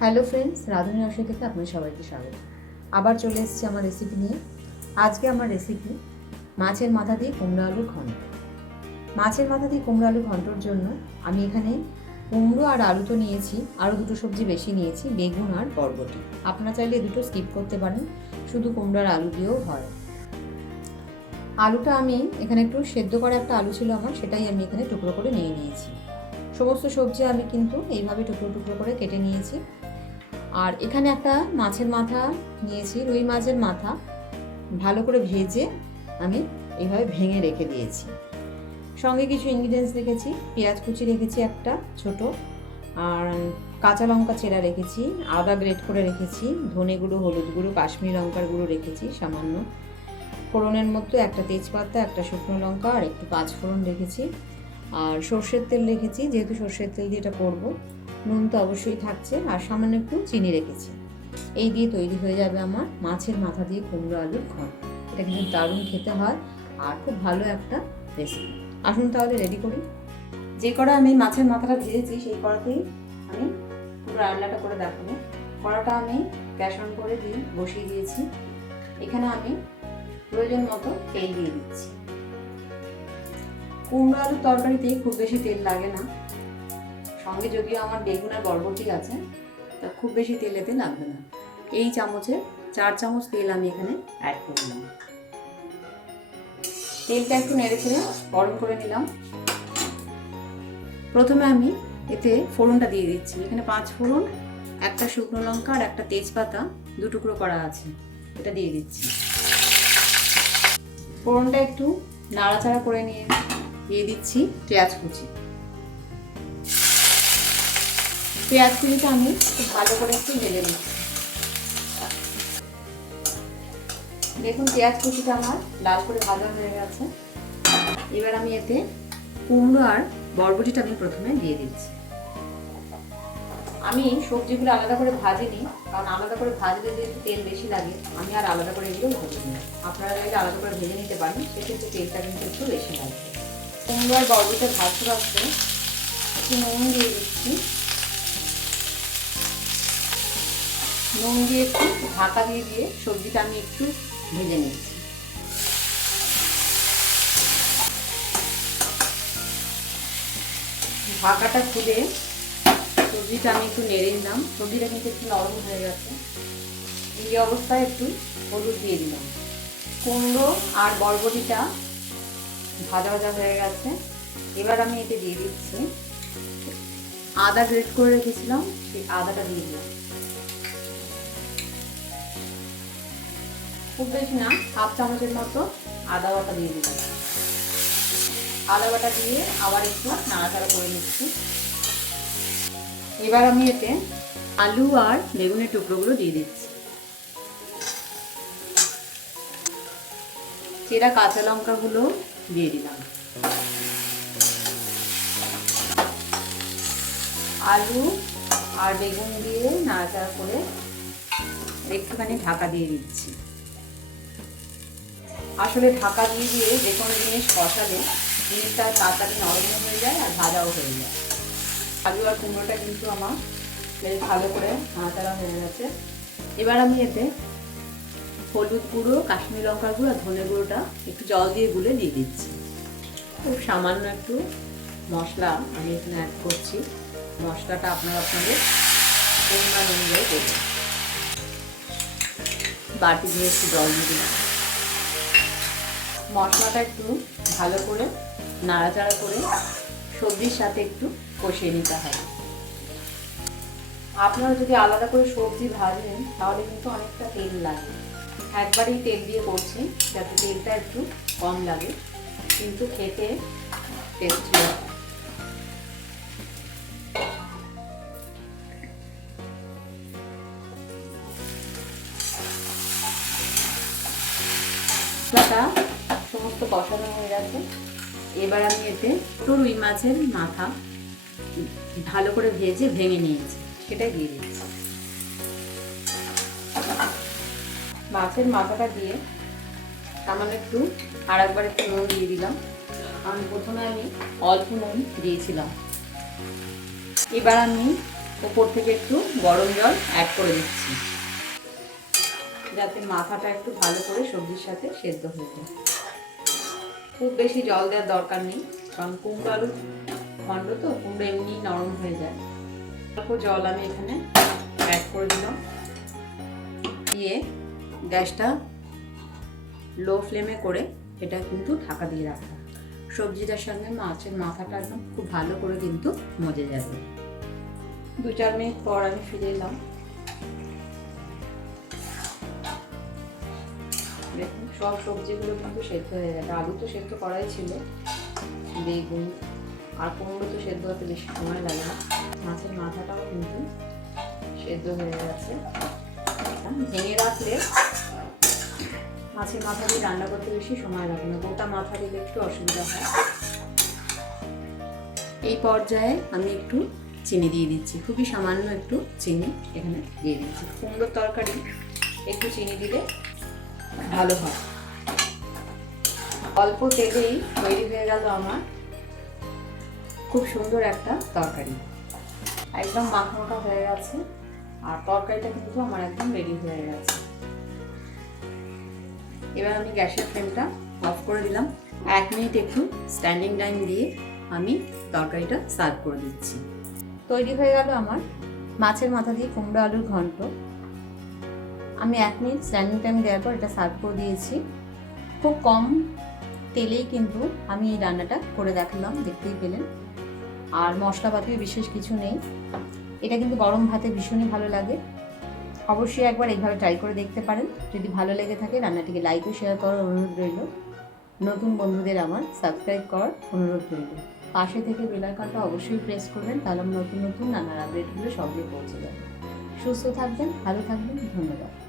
Hello friends রাঁধুনি রসই থেকে আপনার সবাইকে স্বাগত। আবার চলে এসেছি আমার রেসিপি নিয়ে। আজকে আমার রেসিপি মাছের মাথা দিয়ে কুমড়ো আলুর ঘন্ট। মাছের মাথা দিয়ে কুমড়ো আলু ঘন্টর জন্য আমি এখানে কুমড়ো আর আলু তো নিয়েছি, আরও দুটো সবজি বেশি নিয়েছি, বেগুন আর বরবটি। আপনারা চাইলে দুটো স্কিপ করতে পারেন, শুধু কুমড়ো আর আলু দিয়েও হয়। আলুটা আমি এখানে একটু সেদ্ধ করা একটা আলু ছিল আমার, সেটাই আমি এখানে টুকরো করে নিয়ে নিয়েছি। সমস্ত সবজি আমি কিন্তু এইভাবে টুকরো টুকরো করে কেটে নিয়েছি। আর এখানে একটা মাছের মাথা নিয়েছি, রুই মাছের মাথা। ভালো করে ভেজে আমি এইভাবে ভেঙে রেখে দিয়েছি। সঙ্গে কিছু ইনগ্রিডিয়েন্টস রেখেছি, পেঁয়াজ কুচি রেখেছি একটা ছোট, আর কাঁচা লঙ্কা চেরা রেখেছি, আদা গ্রেট করে রেখেছি, ধনে গুঁড়ো, হলুদ গুঁড়ো, কাশ্মীর লঙ্কার গুঁড়ো রেখেছি সামান্য। ফোড়নের মধ্যে একটা তেজপাতা, একটা শুকনো লঙ্কা আর একটু পাঁচ ফোড়ন রেখেছি। আর সর্ষের তেল রেখেছি, যেহেতু সর্ষের তেল দিয়ে এটা করব। নুন তো অবশ্যই থাকছে, আর সামান্য একটু চিনি রেখেছি। এই দিয়ে তৈরি হয়ে যাবে আমার মাছের মাথা দিয়ে কুমড়ো আলুর ঘন্ট এটা কিন্তু দারুণ খেতে হয় আর খুব ভালো একটা রেসিপি আসুন তাহলে রেডি করি। যে কড়া আমি মাছের মাথাটা ভেজেছি, সেই কড়াতেই আমি পুরো রান্নাটা করে দেখাবো। কড়াটা আমি গ্যাস অন করে দিয়ে বসিয়ে দিয়েছি। এখানে আমি প্রয়োজন মতো তেল দিয়ে দিচ্ছি। কুমড়ো আলুর তরকারিতে খুব বেশি তেল লাগে না। সঙ্গে যদিও আমার বেগুন আর বরবটি আছে, তা খুব বেশি তেল এতে লাগবে না। এই চামচে চার চামচ তেল আমি এখানে অ্যাড করলাম তেলটা একটু নেড়ে ছেড়ে গরম করে নিলাম। প্রথমে আমি এতে ফোড়নটা দিয়ে দিচ্ছি। এখানে পাঁচ ফোড়ন, একটা শুকনো লঙ্কা আর একটা তেজপাতা দু টুকরো করা আছে। এটা দিয়ে দিচ্ছি। ফোড়নটা একটু নাড়াচাড়া করে নিয়ে দিয়ে দিচ্ছি পেঁয়াজ কুচি। পেঁয়াজ কুচিটা আমি ভালো করে একটু ভেজে নিচ্ছি। দেখুন পেঁয়াজ কুচিটা আমার লাল করে ভাজা হয়ে গেছে। এবার আমি এতে কুমড়ো আর বরবটিটা আমি প্রথমে দিয়ে দিচ্ছি। আমি সবজিগুলো আলাদা করে ভাজিনি, কারণ আলাদা করে ভাজলে যেহেতু তেল বেশি লাগে, আমি আর আলাদা করে এগুলো ভাজিনি। আপনারা চাইলে আলাদা করে ভেজে নিতে পারেন, সেক্ষেত্রে তেলটা কিন্তু একটু বেশি লাগবে কুমড়ো আর বরবটিটা ভাজতে ভাজতে একটু নুন দিয়ে দিচ্ছি। নুন দিয়ে একটু ঢাকা দিয়ে দিয়ে সবজিটা আমি একটু ভেজে নিচ্ছি। ঢাকাটা খুলে সবজিটা আমি একটু নেড়ে নিলাম। সবজিটা কিন্তু একটু নরম হয়ে গেছে। এই অবস্থায় একটু হলুদ দিয়ে দিলাম। কুমড়ো আর বরবটিটা ভাজা ভাজা হয়ে গেছে। এবার আমি এতে দিয়ে দিচ্ছি। আদা গ্রেট করে রেখেছিলাম, সেই আদাটা দিয়ে দিলাম। খুব বেশি না, হাফ চামচের মতো আদা বাটা দিয়ে দিলাম। আদা বাটা দিয়ে আবার একটু নাড়াচাড়া করে নিচ্ছি। এবার আমি এতে আলু আর বেগুনের টুকরোগুলো দিয়ে দিচ্ছি। চেরা কাঁচা লঙ্কাগুলো দিয়ে দিলাম। আলু আর বেগুন দিয়ে নাড়াচাড়া করে একটুখানি ঢাকা দিয়ে দিচ্ছি। আসলে ঢাকা দিয়ে দিয়ে যে কোনো জিনিস কষালে জিনিসটা তাড়াতাড়ি নরম হয়ে যায় আর ভাজাও হয়ে যায়। আলু আর কুমড়োটা কিন্তু আমার বেশ ভালো করে নাড়াচাড়া হয়ে গেছে। এবার আমি এতে হলুদ গুঁড়ো, কাশ্মীর লঙ্কার গুঁড়ো আর ধনে গুঁড়োটা একটু জল দিয়ে গুলে দিয়ে দিচ্ছি। খুব সামান্য একটু মশলা আমি এখানে অ্যাড করছি। মশলাটা আপনারা আপনাদের পরিমাণ অনুযায়ী দেবেন। বাটি দিয়ে একটু জল দিয়ে দিলাম। মশলাটা একটু ভালো করে নাড়াচাড়া করে সবজির সাথে একটু কষিয়ে নিতে হবে আপনারা যদি আলাদা করে সবজি ভাজেন, তাহলে কিন্তু অনেকটা তেল লাগে। একবারেই তেল দিয়ে করছি, যাতে তেলটা একটু কম লাগে, কিন্তু খেতে টেস্টি হয়। মশলাটা সমস্ত কষানো হয়ে গেছে। এবার আমি এতে রুই মাছের মাথা ভালো করে ভেজে ভেঙে নিয়েছি। সেটা দিয়ে দিচ্ছি। মাছের মাথাটা দিয়ে সামান্য একটু আর একবার একটু নুন দিয়ে দিলাম। কারণ প্রথমে আমি অল্প নুন দিয়েছিলাম। এবার আমি ওপর থেকে একটু গরম জল অ্যাড করে দিচ্ছি। যাতে মাথাটা একটু ভালো করে সবজির সাথে সেদ্ধ হয়ে যায়। খুব বেশি জল দেওয়ার দরকার নেই, কারণ কুমড়ো আলু খণ্ড তো কুমড়ো এমনি নরম হয়ে যায়। অল্প জল আমি এখানে অ্যাড করে দিলাম। দিয়ে গ্যাসটা লো ফ্লেমে করে এটা কিন্তু ঢাকা দিয়ে রাখা। সবজিটার সঙ্গে মাছের মাথাটা একদম খুব ভালো করে কিন্তু মজে যাবে। দু চার মিনিট পর আমি ফিরে এলাম। সব সবজিগুলো কিন্তু সেদ্ধ হয়ে গেছে। আলু তো সেদ্ধ করাই ছিল। বেগুন আর কুমড়ো তো সেদ্ধ হতে বেশি সময় লাগে না। মাছের মাথাটাও কিন্তু সেদ্ধ হয়ে গেছে। ভেঙে রাখলে মাছের মাথা দিয়ে রান্না করতে বেশি সময় লাগে না, গোটা মাথা দিলে একটু অসুবিধা হয়। এই পর্যায়ে আমি একটু চিনি দিয়ে দিচ্ছি, খুবই সামান্য একটু চিনি এখানে দিয়ে দিচ্ছি। কুমড়োর তরকারি একটু চিনি দিলে ভালো হয়। অল্প তেলেই তৈরি হয়ে গেল আমার খুব সুন্দর একটা তরকারি। একদম মাখা মাখা হয়ে গেছে, আর তরকারিটা কিন্তু আমার একদম রেডি হয়ে গেছে। এবার আমি গ্যাসের ফ্লেমটা অফ করে দিলাম। এক মিনিট একটু স্ট্যান্ডিং টাইম দিয়ে আমি তরকারিটা সার্ভ করে দিচ্ছি। তৈরি হয়ে গেল আমার মাছের মাথা দিয়ে কুমড়ো আলুর ঘন্ট। আমি এক মিনিট স্ট্যান্ডিং টাইম দেওয়ার পর এটা সার্ভ করে দিয়েছি। খুব কম তেলেই কিন্তু আমি এই রান্নাটা করে দেখালাম, দেখতেই পেলেন। আর মশলাপাতিও বিশেষ কিছু নেই। এটা কিন্তু গরম ভাতে ভীষণই ভালো লাগে। অবশ্যই একবার এইভাবে ট্রাই করে দেখতে পারেন। যদি ভালো লেগে থাকে, রান্নাটিকে লাইক ও শেয়ার করার অনুরোধ রইল। নতুন বন্ধুদের আমার সাবস্ক্রাইব করার অনুরোধ রইল। পাশে থেকে বেলাইকনটা অবশ্যই প্রেস করবেন, তাহলে নতুন নতুন নানার আপডেটগুলো সহজে পৌঁছে যাবে। সুস্থ থাকবেন, ভালো থাকবেন, ধন্যবাদ।